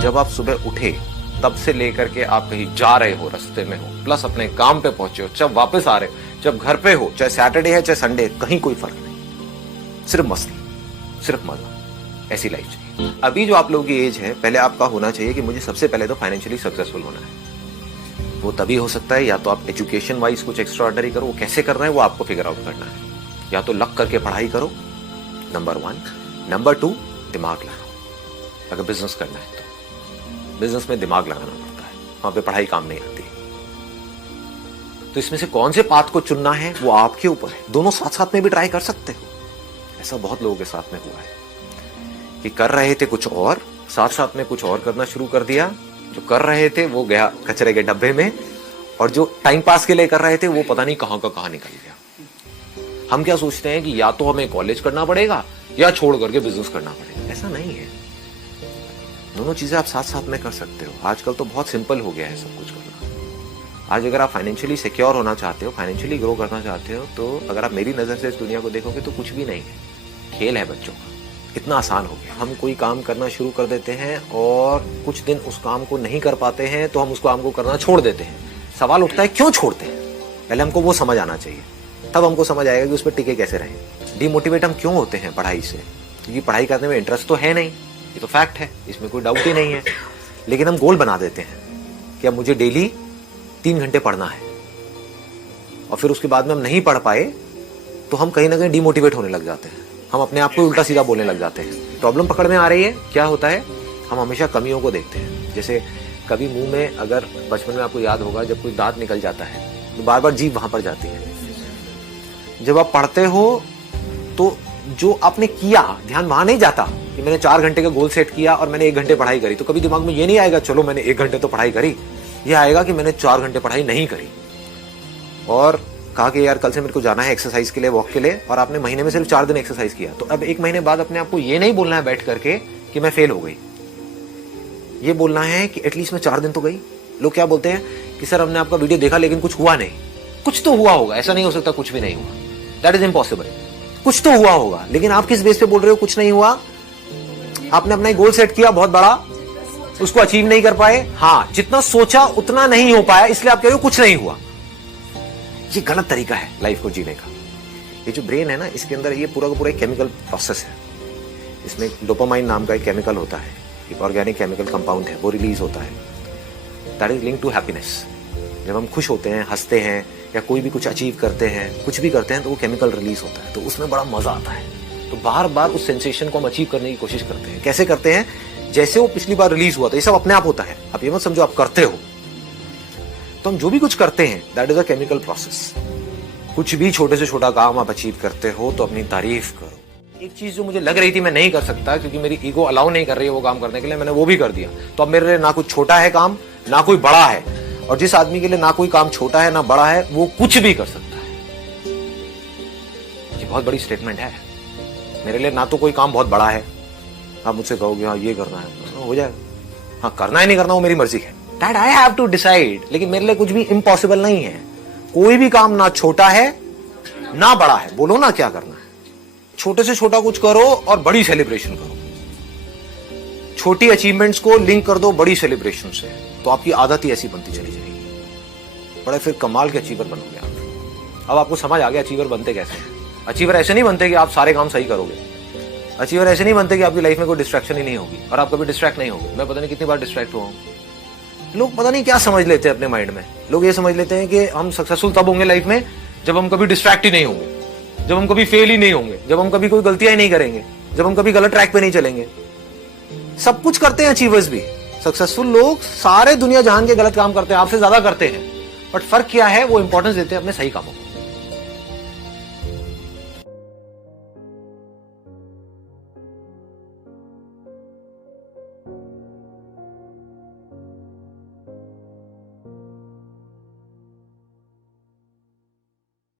जब आप सुबह उठे तब से लेकर के आप कहीं जा रहे हो, रास्ते में हो, प्लस अपने काम पे पहुंचे हो, जब वापस आ रहे हो, जब घर पे हो, चाहे सैटरडे है चाहे संडे, कहीं कोई फर्क नहीं, सिर्फ मस्ती, सिर्फ मजा, ऐसी लाइफ चाहिए। अभी जो आप लोगों की एज है, पहले आपका होना चाहिए कि मुझे सबसे पहले तो फाइनेंशियली सक्सेसफुल होना है। वो तभी हो सकता है या तो आप एजुकेशन वाइज कुछ एक्स्ट्रा ऑर्डिनरी करो, वो कैसे करना है वो आपको फिगर आउट करना है, या तो लक करके पढ़ाई करो, नंबर 1। नंबर 2, दिमाग लगाओ। अगर बिजनेस करना है तो बिजनेस में दिमाग लगाना पड़ता है, वहां पे पढ़ाई काम नहीं आती। तो इसमें से कौन से पाथ को चुनना है वो आपके ऊपर है। दोनों साथ साथ में भी ट्राई कर सकते हो। ऐसा बहुत लोगों के साथ में हुआ है कि कर रहे थे कुछ और, साथ साथ में कुछ और करना शुरू कर दिया। जो कर रहे थे वो गया कचरे के डब्बे में, और जो टाइम पास के लिए कर रहे थे वो पता नहीं कहां का कहां निकल गया। हम क्या सोचते हैं कि या तो हमें कॉलेज करना पड़ेगा या छोड़ करके बिजनेस करना पड़ेगा। ऐसा नहीं है, दोनों चीजें आप साथ साथ में कर सकते हो। आजकल तो बहुत सिंपल हो गया है सब कुछ करना। आज अगर आप फाइनेंशियली सिक्योर होना चाहते हो, फाइनेंशियली ग्रो करना चाहते हो, तो अगर आप मेरी नजर से इस दुनिया को देखोगे तो कुछ भी नहीं है, खेल है बच्चों का। इतना आसान हो गया, हम कोई काम करना शुरू कर देते हैं और कुछ दिन उस काम को नहीं कर पाते हैं तो हम उस काम को करना छोड़ देते हैं। सवाल उठता है क्यों छोड़ते हैं, पहले हमको वो समझ आना चाहिए, तब हमको समझ आएगा कि उस पर टिके कैसे रहें। डिमोटिवेट हम क्यों होते हैं पढ़ाई से, क्योंकि पढ़ाई करने में इंटरेस्ट तो है नहीं, ये तो फैक्ट है, इसमें कोई डाउट ही नहीं है। लेकिन हम गोल बना देते हैं कि अब मुझे डेली 3 घंटे पढ़ना है, और फिर उसके बाद में हम नहीं पढ़ पाए तो हम कहीं ना कहीं डिमोटिवेट होने लग जाते हैं, हम अपने आप को उल्टा सीधा बोलने लग जाते हैं। प्रॉब्लम पकड़ में आ रही है, क्या होता है, हम हमेशा कमियों को देखते हैं। जैसे कभी मुंह में, अगर बचपन में आपको याद होगा, जब कोई दांत निकल जाता है तो बार बार जीभ वहां पर जाती है। जब आप पढ़ते हो तो जो आपने किया ध्यान वहां नहीं जाता कि मैंने 4 घंटे का गोल सेट किया और मैंने 1 घंटे पढ़ाई करी, तो कभी दिमाग में ये नहीं आएगा चलो मैंने 1 घंटे तो पढ़ाई करी, ये आएगा कि मैंने 4 घंटे पढ़ाई नहीं करी, और कहा कि यार कल से मेरे को जाना है एक्सरसाइज के लिए, वॉक के लिए, और आपने महीने में सिर्फ 4 दिन एक्सरसाइज किया। तो अब 1 महीने बाद अपने आप को ये नहीं बोलना है बैठ करके कि मैं फेल हो गई, ये बोलना है कि एटलीस्ट मैं 4 दिन तो गई। लोग क्या बोलते हैं कि सर हमने आपका वीडियो देखा लेकिन कुछ हुआ नहीं। कुछ तो हुआ होगा, ऐसा नहीं हो सकता कुछ भी नहीं हुआ, दैट इज इम्पॉसिबल। कुछ तो हुआ होगा, लेकिन आप किस बेस पे बोल रहे हो कुछ नहीं हुआ? आपने अपना गोल सेट किया बहुत बड़ा, उसको अचीव नहीं कर पाए, हाँ जितना सोचा उतना नहीं हो पाया, इसलिए आप कह रहे हो कुछ नहीं हुआ। ये गलत तरीका है लाइफ को जीने का। ये जो ब्रेन है ना, इसके अंदर ये पूरा का पूरा एक केमिकल प्रोसेस है। इसमें डोपामाइन नाम का एक केमिकल होता है, एक ऑर्गेनिक केमिकल कंपाउंड है, वो रिलीज होता है, that is link to happiness. जब हम खुश होते हैं, हंसते हैं, या कोई भी कुछ अचीव करते हैं, कुछ भी करते हैं, तो वो केमिकल रिलीज होता है, तो उसमें बड़ा मजा आता है। तो बार बार उस सेंसेशन को हम अचीव करने की कोशिश करते हैं। कैसे करते हैं? जैसे वो पिछली बार रिलीज हुआ था, ये सब अपने आप होता है, आप ये मत समझो आप करते हो। तो हम जो भी कुछ करते हैं that is a chemical process. कुछ भी छोटे से छोटा काम आप अचीव करते हो तो अपनी तारीफ करो। एक चीज जो मुझे लग रही थी मैं नहीं कर सकता क्योंकि मेरी ईगो अलाउ नहीं कर रही है वो काम करने के लिए, मैंने वो भी कर दिया, तो अब मेरे लिए ना कुछ छोटा है काम, ना कोई बड़ा है। और जिस आदमी के लिए ना कोई काम छोटा है ना बड़ा है, वो कुछ भी कर सकता है। ये बहुत बड़ी स्टेटमेंट है। मेरे लिए ना तो कोई काम बहुत बड़ा है, आप मुझसे कहोगे हाँ ये करना है, हो जाएगा, हाँ करना है नहीं करना वो मेरी मर्जी है, that I have to decide. लेकिन मेरे लिए कुछ भी इम्पॉसिबल नहीं है। कोई भी काम ना छोटा है ना बड़ा है, बोलो ना क्या करना है। छोटे से छोटा कुछ करो और बड़ी सेलिब्रेशन करो। छोटी अचीवमेंट्स को लिंक कर दो बड़ी सेलिब्रेशन से, तो आपकी आदत ही ऐसी बनती चली जाएगी। बड़े फिर कमाल के अचीवर बनोगे आप। अब आपको समझ आ गया अचीवर बनते कैसे हैं। अचीवर ऐसे नहीं बनते कि आप सारे काम सही करोगे। अचीवर ऐसे नहीं बनते कि आपकी लाइफ में कोई डिस्ट्रैक्शन ही नहीं होगी और आप कभी डिस्ट्रैक्ट नहीं होगे। मैं पता नहीं कितनी बार डिस्ट्रैक्ट हुआ हूं। लोग पता नहीं क्या समझ लेते हैं अपने माइंड में। लोग ये समझ लेते हैं कि हम सक्सेसफुल तब होंगे लाइफ में जब हम कभी डिस्ट्रैक्ट ही नहीं होंगे, जब हम कभी फेल ही नहीं होंगे, जब हम कभी कोई गलतियां ही नहीं करेंगे, जब हम कभी गलत ट्रैक पे नहीं चलेंगे। सब कुछ करते हैं अचीवर्स भी। सक्सेसफुल लोग सारे दुनिया जहान के गलत काम करते हैं, आपसे ज्यादा करते हैं, बट फर्क क्या है, वो इंपॉर्टेंस देते हैं अपने सही कामों को।